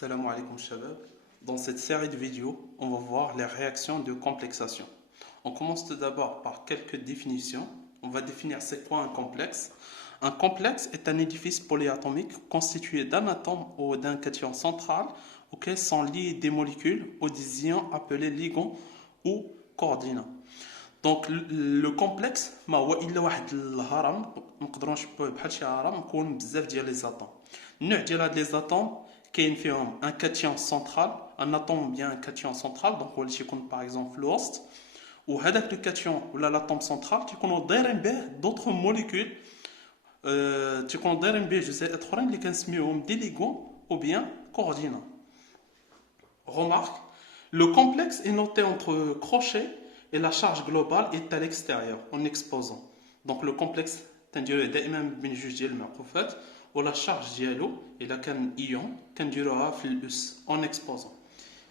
Salam alaikum shabab. Dans cette série de vidéos, on va voir les réactions de complexation. On commence tout d'abord par quelques définitions. On va définir c'est quoi un complexe. Un complexe est un édifice polyatomique constitué d'un atome ou d'un cation central auquel sont liées des molécules ou des ions appelés ligands ou coordinats. Donc le complexe ما هو الا واحد الهرم نقدروا نشبهوه بحال شي هرم مكون بزاف ديال لي زاتوم. النوع ديال هاد لي زاتوم كاين فيهم ان كاتيون سنترال ان اتوم بيان ان كاتيون سنترال دونك هو اللي تيكون باغ اكزومبل في الوسط وهذاك لو كاتيون ولا لاتوم سنترال تيكونوا دايرين به دوطخ موليكول تيكونوا دايرين به جزيئات اخرين اللي كنسميوهم دي ليغون او بيان كوردينا. Remarque, le complexe est noté entre crochets et la charge globale est à l'extérieur en exposant. Donc le complexe تنديروه دائما بين جوج ديال المعقوفات ولا charge ديالو الا كان ion كنديروها في الاس en exposant.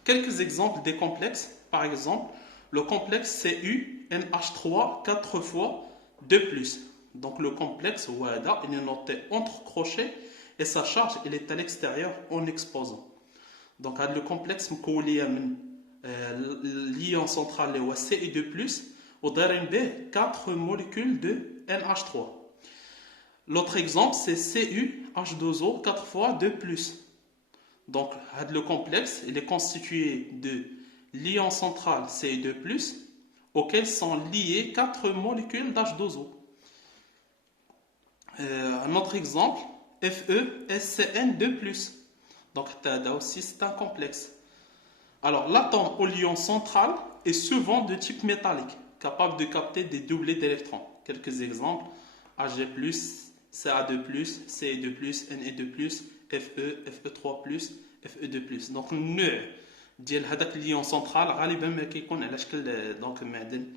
Quelques exemples des complexes. Par exemple, le complexe CuNH3 4 fois 2+. Donc le complexe هو هذا il est noté entre crochets et sa charge elle est à l'extérieur en exposant. Donc le complexe مكوليه من l'ion central اللي هو Cu2+ ودايرين به 4 molécules de NH3. L'autre exemple c'est CuH2O 4 fois 2+. Donc le complexe il est constitué de l'ion central Cu2+ auquel sont liées 4 molécules d'H2O. Un autre exemple FeSCN2+. Donc aussi c'est un complexe. Alors l'atome au lion central est souvent de type métallique, capable de capter des doublés d'électrons. Quelques exemples Hg+, Ca2+, Ce2+, Ne2+, Fe, Fe3+, Fe2+. Donc النوع ديال هذاك اليون central غالبا ما كيكون على شكل دونك معدن.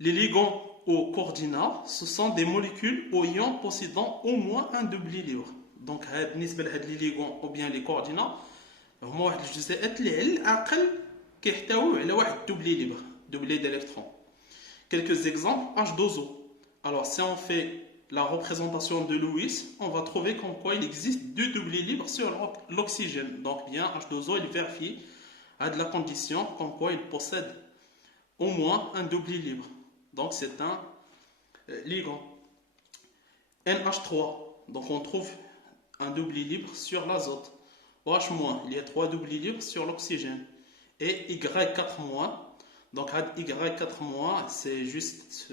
Les ligands aux coordinats, ce sont des molécules aux ions possédant au moins un doublet libre. Donc بالنسبه لهاد لي ليغون او بيان لي كوردينا هما واحد الجزيئات اللي على الاقل كيحتويو على واحد دوبلي ليبر دوبلي d'électrons. Quelques exemples H2O. Alors si on fait la représentation de Lewis, on va trouver qu'en quoi il existe deux doublés libres sur l'oxygène. Donc bien H2O il vérifie à de la condition qu'en quoi il possède au moins un doublé libre. Donc c'est un ligand. NH3. Donc on trouve un doublé libre sur l'azote. OH-, il y a 3 doublés libres sur l'oxygène. Et Y4-, donc Y4-, c'est juste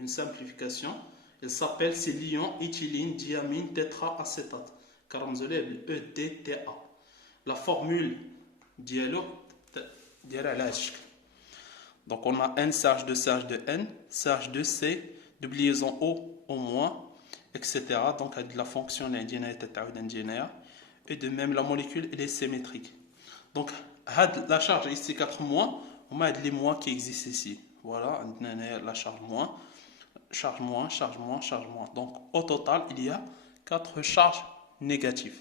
une simplification. Il s'appelle c'est l'ion éthylène diamine tétraacétate. Karamzolé EDTA. La formule dialogue donc on a N CH de CH de N, CH de C, double liaison O au moins, etc. Donc la fonction et de même la molécule elle est symétrique. Donc la charge ici 4-, on a les moins qui existent ici. Voilà, la charge moins, charge moins, charge moins, charge moins. Donc au total il y a 4 charges négatives.